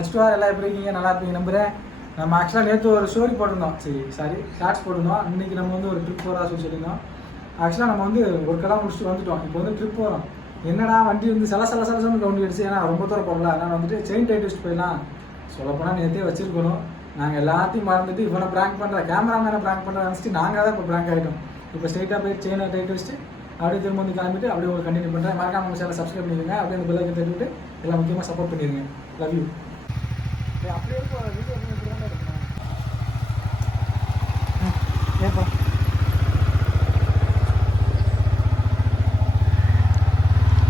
H2R எல்லாம் எப்படி இருக்கீங்க? நல்லா இருப்பீங்க நம்புகிறேன். நம்ம ஆக்சுவலாக நேற்று ஒரு ஸ்டோரி போட்டிருந்தோம், ஷார்ட்ஸ் போட்டிருந்தோம். இன்றைக்கி நம்ம வந்து ஒரு ட்ரிப் போகிறதா சொல்லியிருந்தோம். ஆக்சுவலாக நம்ம வந்து ஒரு கடை முடிச்சுட்டு வந்துட்டோம். இப்போ வந்து ட்ரிப் போகிறோம். என்னடா வண்டி வந்து சலசலன்னு கவுண்டி அடிச்சு, ஏன்னா ரொம்ப தூரம் போகல. அதனால் வந்துட்டு செயின் டைட் வச்சுட்டு போயிடலாம். சொல்லப்போனால் நேற்றே வச்சுருக்கணும். நாங்கள் எல்லாத்தையும் மறந்துட்டு இவனை ப்ராங்க் பண்ணுறேன், கேமராமேனை ப்ராங்க் பண்ணுறேன் நினச்சிட்டு நாங்கள் தான் இப்போ ப்ராங்க் ஆகிட்டோம். இப்போ ஸ்ட்ரைட்டாக போய் செயினை டைட் வச்சுட்டு அப்படியே திரும்ப வந்து கிளம்பிட்டு அப்படியே ஒரு கண்டினியூ பண்ணுறேன். மறக்காம உங்கள் சேனலை சப்ஸ்கிரைப் பண்ணிடுங்க. அப்படியே அந்த பெல் ஐக்கன் தட்டிவிட்டு எல்லாம் முக்கியமாக சப்போர்ட் பண்ணிடுங்க. Love you. அப்படியே இருக்கும் வீடியோ எப்படி தான் இருக்கணும். ஏப்பா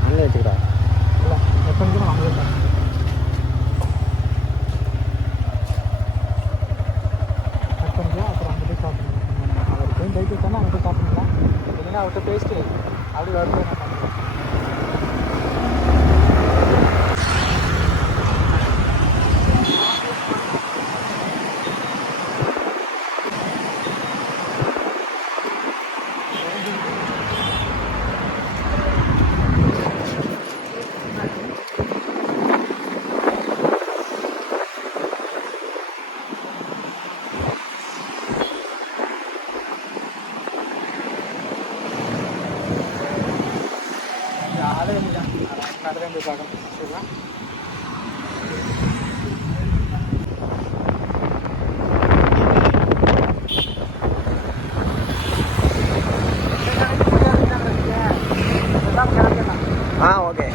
அங்கே வச்சுக்கிறா இல்லை எப்போ நிற்கணும் அங்கே தான் கட் பண்ணிக்கலாம். அப்புறம் அங்கே போய் சாப்பிடணும். அவர் போய் பைக் வச்சாலும் அங்கே போய் சாப்பிடலாம். இல்லைன்னா அவர்கிட்ட பேசிட்டு அப்படி வருது நான் பண்ணுறேன். அதை வேண்டிதான் நடந்து போய் பார்க்கணும். சரிங்களா? ஓகே.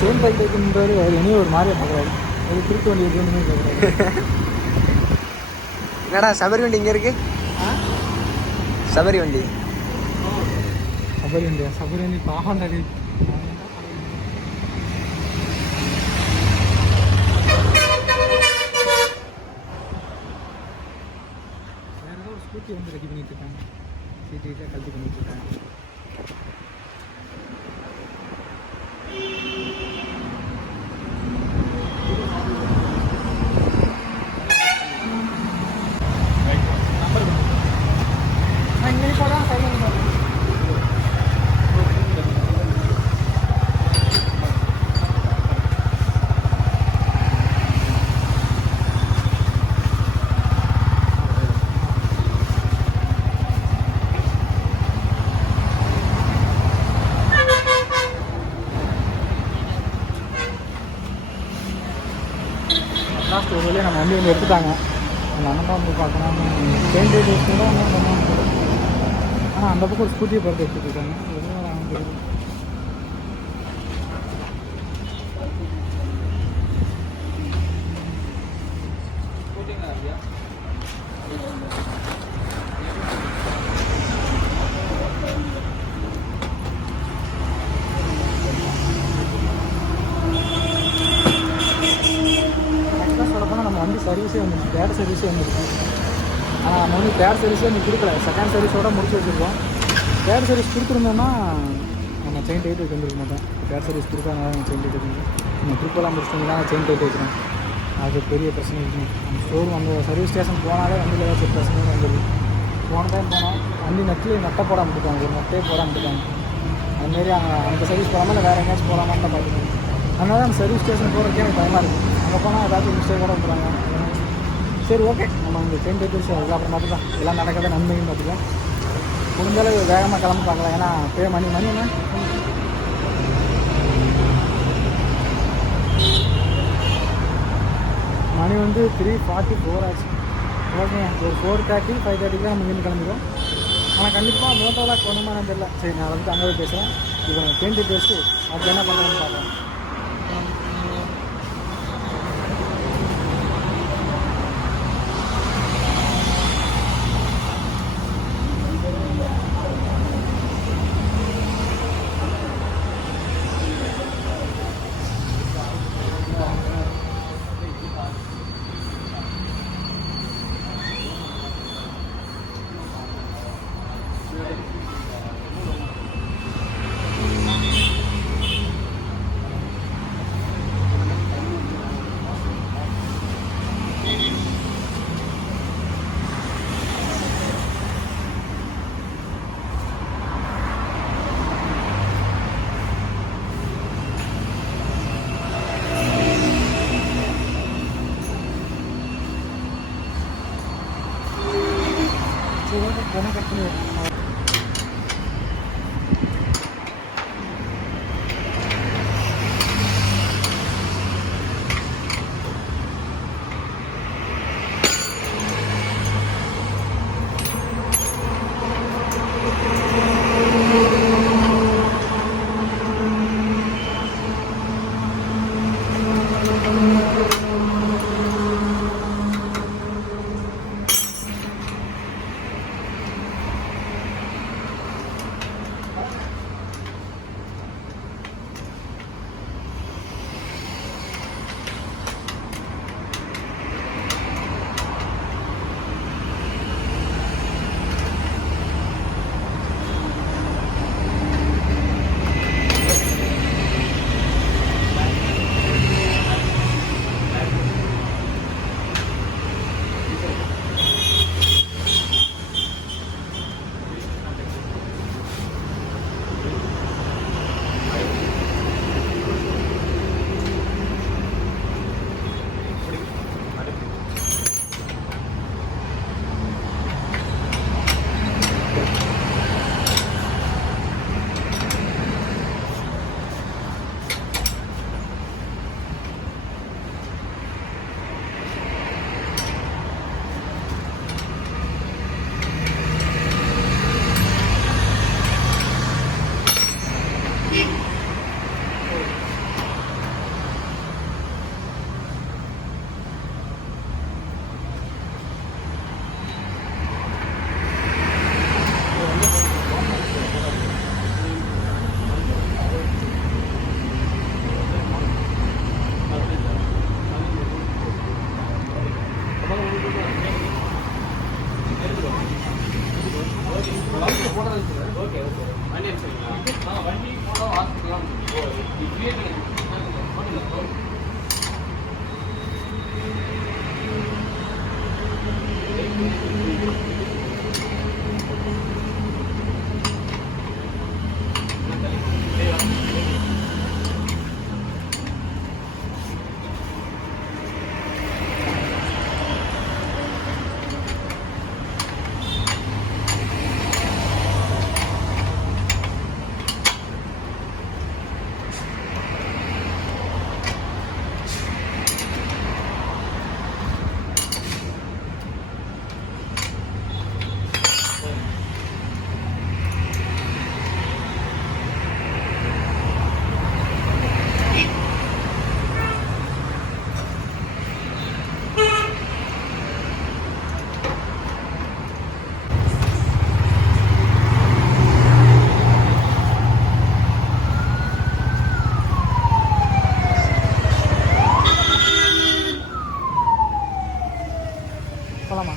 செயின் பைக் வைக்கின்றாரு. அவர் இனியும் ஒரு மாதிரியா பார்க்குறாரு. அது திருட்டு வண்டி இருக்குன்னு கேட்குறாரு. என்னடா சபரி வண்டி இங்கே இருக்கு? சபரி வண்டி சபரி வண்டி பாகம் வேறு ஏதோ ஒரு ஸ்கூட்டி வந்து ரெடி பண்ணிட்டு இருக்காங்க. சீட்டை கழட்டி பண்ணிட்டு இருக்காங்க. லாஸ்ட் ஒரு வழியாக நம்ம வண்டி வந்து எடுத்துட்டாங்க. அந்த அண்ணன் வந்து பார்க்கலாம் செயின் ரேட் வச்சு கூட ஒன்றும் பண்ணுவாங்க. ஆனால் அந்த பக்கம் ஒரு ஸ்கூட்டியை பார்த்து எடுத்துட்டு இருக்காங்க. எதுவும் வாங்க தெரியுது. நம்ம வண்டி சர்வீஸே வந்துருச்சு, பேட் சர்வீஸே வந்துருக்கு. ஆனால் நம்ம வந்து பேட் சர்வீஸே வந்து கொடுக்கல. செகண்ட் சர்வீஸோடு முடிச்சு வச்சுருக்கோம். பேட் சர்வீஸ் கொடுத்துருந்தோம்னா நம்ம செயின் டைட் வைக்க வந்துருக்க மாட்டோம். பேட் சர்வீஸ் கொடுக்காதனால நம்ம செயின் டைட் வைக்கணும். நம்ம ட்ரிப்பெல்லாம் முடிச்சிட்டிங்கன்னா செயின் டைட் வைக்கிறோம். அது பெரிய பிரச்சனை இருக்குது. நம்ம ஷோரூம் அந்த சர்வீஸ் ஸ்டேஷன் போனாலே வண்டியில் ஏதாச்சும் பிரச்சனை வந்துடுது. போன டைம் போனோம், வண்டி நட்டை போடாமல் இருக்காங்க, ஒரு நட்டையே போடாமல் இருக்காங்க. அதுமாரி அந்த சர்வீஸ் போகாமல் வேறு எங்கேயாச்சும் போகலாமான்னு தான் பார்த்துக்கணும். அதனால அந்த சர்வீஸ் ஸ்டேஷன் போகிறதுக்கே எனக்கு பயமாக இருக்குது. அங்கே போனால் ஏதாச்சும் மிஸ்டேக் கூட வந்துடுறாங்க. சரி ஓகே, நம்ம இந்த செயின் டைட் வச்சு எல்லாம் அப்புறம் பார்த்துக்கலாம். எல்லாம் நடக்கிறத நன்மையும் பார்த்துக்கலாம். முடிஞ்சாலும் வேகமாக கிளம்ப பார்க்கலாம். ஏன்னா மணி என்ன வந்து 3:44 ஆச்சு. ஓகே, ஒரு 4:30 5:30 நம்ம இங்கேருந்து கிளம்பிடுவோம். ஆனால் கண்டிப்பாக மோட்டோவில் கொண்டுமானு தெரியல. சரி, நான் வந்து அங்கே போய் பேசுகிறேன். இப்போ பெயிண்ட் பேசிட்டு அது என்ன பண்ணுறேன்னு பார்க்கலாம். போனால் கட் பண்ணி போகலாமா?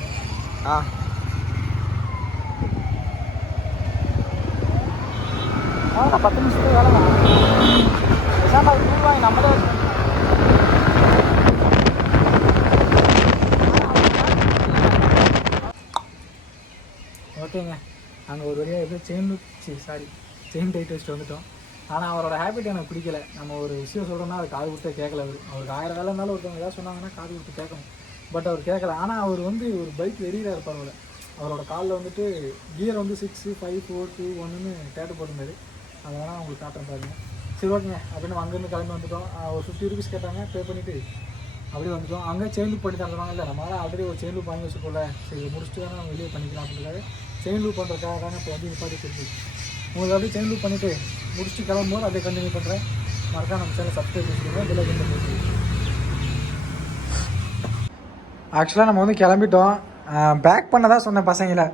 ஆ 10 நிமிஷத்துக்கு வேலை தான். பேசாமல் அது ரூபாய் நம்மளே ஓகேங்க. நாங்கள் ஒரு வழியாக எப்படியும் செயின் டைட் வச்சுட்டு வந்துட்டோம். ஆனால் அவரோட ஹேபிட் எனக்கு பிடிக்கல. நம்ம ஒரு விஷயம் சொல்கிறோம்னா அது காது கொடுத்தே கேட்கல. அவருக்கு 1000 வேலை இருந்தாலும் ஒருத்தவங்க ஏதாவது சொன்னாங்கன்னா காது கொடுத்து கேட்கணும். பட் அவர் கேட்கல. ஆனால் அவர் வந்து ஒரு பைக் வெறியில் இருப்பார். அவரோட காலில் வந்துட்டு கியர் வந்து 6 5 4 2 1ன்னு டேட்டு போட்டிருந்தாரு. அதை வேணால் அவங்களுக்கு காட்டுறேன் பாருங்க. சரி ஓகேங்க. அப்படின்னு அங்கேருந்து கிளம்பி வந்துட்டோம். ஒரு 50 rupees கேட்டாங்க, பே பண்ணிவிட்டு அப்படியே வந்துட்டோம். அங்கே செயின் லூப் பண்ணி தந்துடுவாங்கல்ல, நம்மளால் ஆல்ரெடி ஒரு செயின் லூப் வாங்கி வச்சுக்கோல, சரி முடிச்சுட்டு வேணால் நம்ம வெளியே பண்ணிக்கலாம் அப்படின்றதுக்காக செயின் லூப் பண்ணுறதுக்காக தானே இப்போ வந்து நிப்பாட்டி வச்சிருக்கு. உங்களுக்கு அப்படியே செயின் லூப் பண்ணிவிட்டு முடிச்சுட்டு கிளம்பும்போது அப்படியே கண்டினியூ பண்ணுறேன். மறக்காம நம்ம சேனல் சப்ஸ்கிரைப் பண்ணிக்கோங்க, பெல் ஐக்கன் பண்ணி. ஆக்சுவலாக நம்ம வந்து கிளம்பிட்டோம். பேக் பண்ண தான் சொன்னேன் பசங்களை.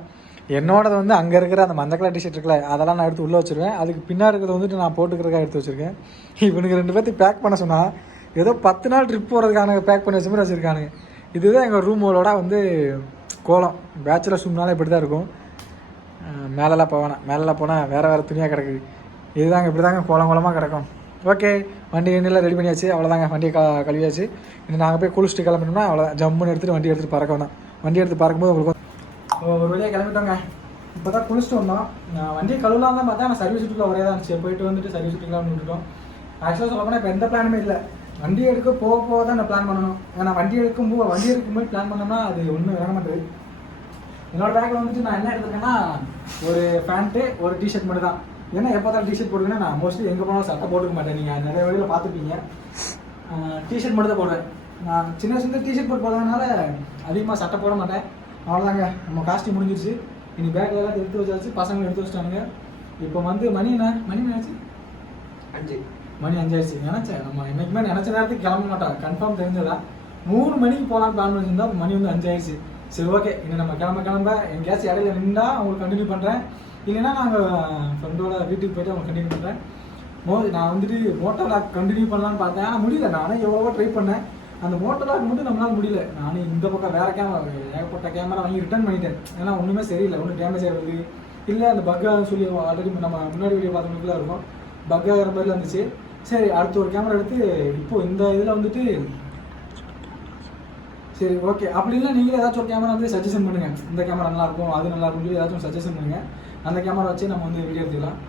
என்னோடது வந்து அங்கே இருக்கிற அந்த மஞ்சள் கலர் டிஷர்ட் இருக்குல்ல, அதெல்லாம் நான் எடுத்து உள்ளே வச்சுருவேன். அதுக்கு பின்னாடி இருக்கிறத வந்துட்டு நான் போட்டுக்கிறதுக்காக எடுத்து வச்சுருக்கேன். இவனுக்கு 2 பேர்த்துக்கு பேக் பண்ண சொன்னால் ஏதோ 10 நாள் ட்ரிப் போகிறதுக்கான பேக் பண்ணி வச்ச மாதிரி வச்சுருக்கானுங்க. இதுதான் எங்கள் ரூமோட வந்து கோலம். பேச்சுலர்ஸ் ரூம்னால இப்படி தான் இருக்கும். மேலெல்லாம் போனால் வேறு துணியாக கிடக்குது. இதுதாங்க இப்படி தாங்க கோலமாக கிடக்கும். ஓகே, வண்டி எண்ணெல்லாம் ரெடி பண்ணியாச்சு. அவ்வளோதாங்க, வண்டியை கழுவியாச்சு. இன்னும் நாங்கள் போய் குளிச்சுட்டு கிளம்பினோம்னா அவ்வளோ ஜம்முன்னு எடுத்துகிட்டு வண்டி எடுத்துகிட்டு பறக்க தான். வண்டி எடுத்து பறக்கும்போது உங்களுக்கு ஒரு வழியாக கிளம்பிட்டோங்க. இப்போ தான் குளிச்சுட்டு வந்தோம். நான் வண்டியை கழுவலாம் தான் பார்த்தா, நான் சர்வீஸ் வீட்டுக்குள்ள ஒரே தான் இருந்துச்சு. போயிட்டு வந்துட்டு சர்வீஸ் வீட்டுக்குலாம் விட்டுட்டோம். ஆக்சுவலாக சொல்ல போனால் இப்போ எந்த பிளானுமே இல்லை. வண்டி எடுக்க போக தான் நான் பிளான் பண்ணணும். ஏன்னா வண்டி எடுக்கும்போது பிளான் பண்ணோம்னா அது ஒன்றும் இறங்க மாட்டேது. என்னோட பேக்கில் வந்துட்டு நான் என்ன எடுத்துருக்கேன்னா, ஒரு பேண்ட்டு ஒரு டிஷர்ட் மட்டும் தான். ஏன்னா எப்போ தான் டிஷர்ட் போட்டுக்கன்னா, நான் மோஸ்ட்லி எங்கே போனாலும் சட்டை போட்டுக்க மாட்டேன். நீங்கள் நிறைய வழியில் பார்த்துப்பீங்க. டிஷர்ட் மட்டும் தான் போடுவேன். நான் சின்ன வயசுலேருந்து டிஷர்ட் போட்டு போடுறதுனால அதிகமாக சட்டை போட மாட்டேன். அவ்வளோதாங்க, நம்ம காஸ்டியூம் முடிஞ்சிருச்சு. இனி பேக்கில் எல்லாம் எடுத்து வச்சாச்சு. பசங்க எடுத்து வச்சிட்டானுங்க. இப்போ வந்து மணி ஆச்சு 5 ஆயிடுச்சு. நினச்சேன் நம்ம என்றைக்குமே நினச்ச நேரத்துக்கு கிளம்ப மாட்டோம். கன்ஃபார்ம் தெரிஞ்சதா 3 மணிக்கு போகலான்னு பிளான் பண்ணியிருந்தா மணி வந்து 5 ஆயிடுச்சு. சரி ஓகே, இன்னும் நம்ம கிளம்ப எங்கேயாச்சும் இடையில நின்றா அவங்களுக்கு கண்டினியூ பண்ணுறேன். இல்லைன்னா நாங்கள் ஃப்ரெண்டோட வீட்டுக்கு போய்ட்டு அவங்க கண்டினியூ பண்ணுறேன். நான் வந்துட்டு மோட்டோ விளாக் கண்டினியூ பண்ணலான்னு பார்த்தேன். ஆனால் முடியல. நானே எவ்வளவோ ட்ரை பண்ணேன். அந்த மோட்டோ விளாக் மட்டும் நம்மளால் முடியல. நானும் இந்த பக்கம் வேறு ஏகப்பட்ட கேமரா வாங்கி ரிட்டர்ன் பண்ணிட்டேன். ஏன்னா ஒன்றுமே சரியில்லை. ஒன்றும் டேமேஜ் ஆகுது இல்லை, அந்த பக்காக சொல்லி ஆல்ரெடி நம்ம முன்னாடி வீடியோ பார்த்தவங்களுக்குலாம் இருக்கும். பக் ஆகிற மாதிரிலாம் இருந்துச்சு. சரி, அடுத்து ஒரு கேமரா எடுத்து இப்போது இந்த இதில் வந்துட்டு சரி ஓகே. அப்படி இல்லை நீங்களே ஏதாச்சும் ஒரு கேமரா வந்து சஜஷன் பண்ணுங்கள். இந்த கேமரா நல்லாயிருக்கும், அது நல்லாயிருக்கும் சொல்லி ஏதாச்சும் சஜஷன் பண்ணுங்கள். அந்த கேமரா வச்சு நம்ம வந்து வீடியோ எடுத்துக்கலாம்.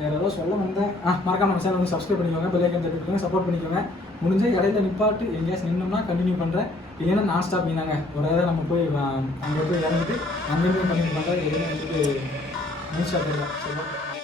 வேறு ஏதோ சொல்ல வந்தேன். மறக்காம நம்ம சேனல் வந்து சப்ஸ்கிரைப் பண்ணிக்கோங்க, பெல் ஐக்கன் தட்டி கொடுங்க, சப்போர்ட் பண்ணிக்கோங்க. முடிஞ்ச இடையில நிப்பாட்டு எங்கேயாச்சும் நின்னோம்னா கண்டினியூ பண்ணுறேன். இல்லைன்னா நான் ஸ்டாப் பண்ணாங்க ஒரு இதை நம்ம போய் அங்கே போய் இறங்கிட்டு அங்கேயுமே கண்டினியூ பண்ணுறேன். எதுவுமே வந்துட்டு நியூஸ் ஸ்டார்ட் இல்லை. சரி.